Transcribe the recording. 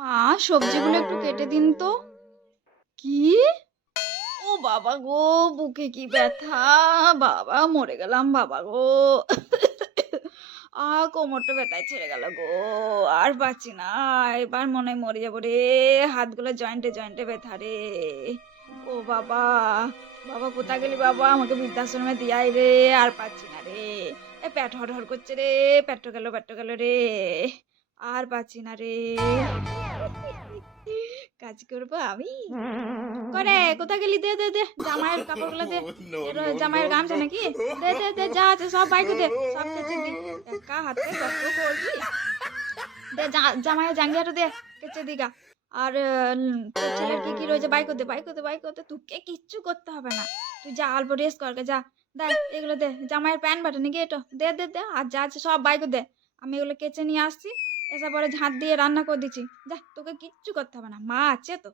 মা, সবজিগুলো একটু কেটে দিন তো। কি? ও বাবা গো! বুকে কি ব্যথা! বাবা মরে গেলাম বাবা গো! কোমরটা ব্যথায় ছেড়ে গেল গো! আর পারছি না। এবার মনে হয় মরে যাবো রে। হাতগুলো জয়েন্টে ব্যথা রে। ও বাবা! বাবা কোথা গেলি বাবা? আমাকে বৃদ্ধাশ্রমে দিয়ে আয় রে। আর পারছি না রে। পেট হড় করছে রে। পেটটো গেল রে। আর পারছি না রে। কাজ করবো আমি? করে কোথা গেলি? দে দে দে জামাইয়ের কাপড়গুলো দে। No, এটা no, জামাইয়ের no, গামছা no. নাকি? দে দে দে যা আছে সব বাইকে দে, সব কেচে দি। একা হাতে কত করবি? দে জামাইয়ের জাঙ্গিয়াটা দে, কেচে দিগা। আর তোর ছেলের কি কি রয়েছে বাইক করতে তোকে কিচ্ছু করতে হবে না। তুই যা অল্প রেস্ট কর গে, যা। দে এগুলো দে, জামাইয়ের প্যান্ট বাটে নাকি এটা? দে দে দে আর যা আছে সব বাইকে দে। আমি এগুলো কেচে নিয়ে আসছি। এসে পরে ঝাঁট দিয়ে রান্না করে দিচ্ছি। যা, তোকে কিচ্ছু করতে হবে না, মা আছে তো।